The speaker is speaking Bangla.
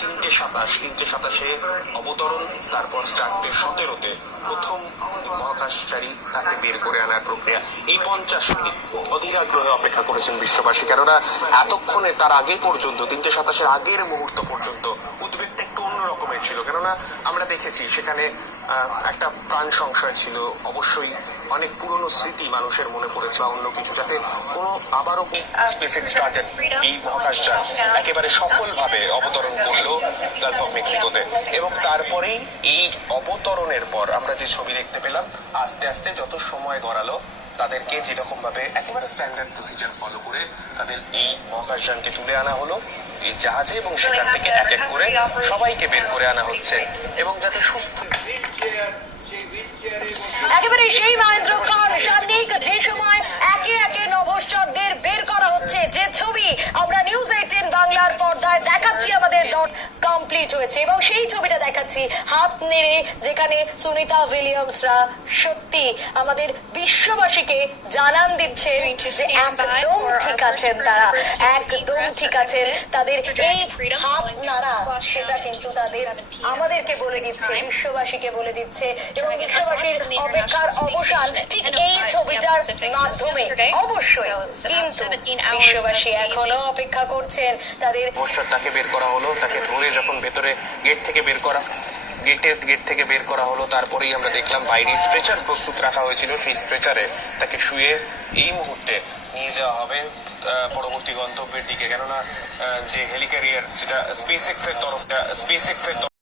3:27 অবতরণ, তারপর 4:17 প্রথম মহাকাশচারী তাকে বের করে আনার প্রক্রিয়া। এই 50 মিনিট অধীর আগ্রহে অপেক্ষা করেছেন বিশ্ববাসী, কেননা এতক্ষণে তার আগে পর্যন্ত 3:27 আগের মুহূর্ত পর্যন্ত উদ্বেগটা একটু অন্যরকমের ছিল, কেননা আমরা দেখেছি সেখানে একটা প্রাণ সংশয় ছিল, অবশ্যই অনেক পুরনো স্মৃতি মানুষের মনে পড়েছে বা অন্য কিছু, যাতে কোনো আবারও স্পেসএক্স স্টার্টেড এই মহাকাশযান একেবারে সফলভাবে অবতরণ করলো গালফ অফ মেক্সিকোতে। এবং তারপরেই এই অবতরণের পর আমরা যে ছবি দেখতে পেলাম, আস্তে আস্তে যত সময় গড়ালো তাদেরকে যেরকম ভাবে একেবারে স্ট্যান্ডার্ড প্রসিজার ফলো করে তাদের এই মহাকাশযানকে তুলে আনা হলো এই জাহাজে, এবং সেখান থেকে এক এক করে সবাইকে বের করে আনা হচ্ছে এবং যাতে সুস্থ। একেবারে সেই মহেন্দ্র খান সামনিক যে সময় একে একে নভশ্চরদের বের করা হচ্ছে, যে ছবি আমরা নিউজ 18 বাংলার পর্দায় দেখাচ্ছি আমাদের কমপ্লিট হয়েছে, এবং সেই ছবিটা দেখাচ্ছি হাত নেড়ে, যেখানে সুনিতা উইলিয়ামসরা সত্যি আমাদের বিশ্ববাসীকে জানান দিচ্ছে যে একদম ঠিক আছেন, তারা একদম ঠিক আছেন। তাদের এই হাত নাড়া সেটা কিন্তু তাদের আমাদেরকে বলে দিচ্ছে, বিশ্ববাসীকে বলে দিচ্ছে, এবং বিশ্ববাসীর অপেক্ষার অবসান ঠিক এই ছবিটার মাধ্যমে অবশ্যই। কিন্তু বিশ্ববাসী এখনো অপেক্ষা করছেন তাদের। তাকে বের করা হলো, তাকে ধরে যখন ভেতরে গেট থেকে বের করা হলো, তারপরেই আমরা দেখলাম বাইরে স্ট্রেচার প্রস্তুত রাখা হয়েছিল, সেই স্ট্রেচারে তাকে শুয়ে এই মুহূর্তে নিয়ে যাওয়া হবে পরবর্তী গন্তব্যের দিকে, কেননা যে হেলিক্যারিয়ার সেটা স্পেসএক্স এর তরফ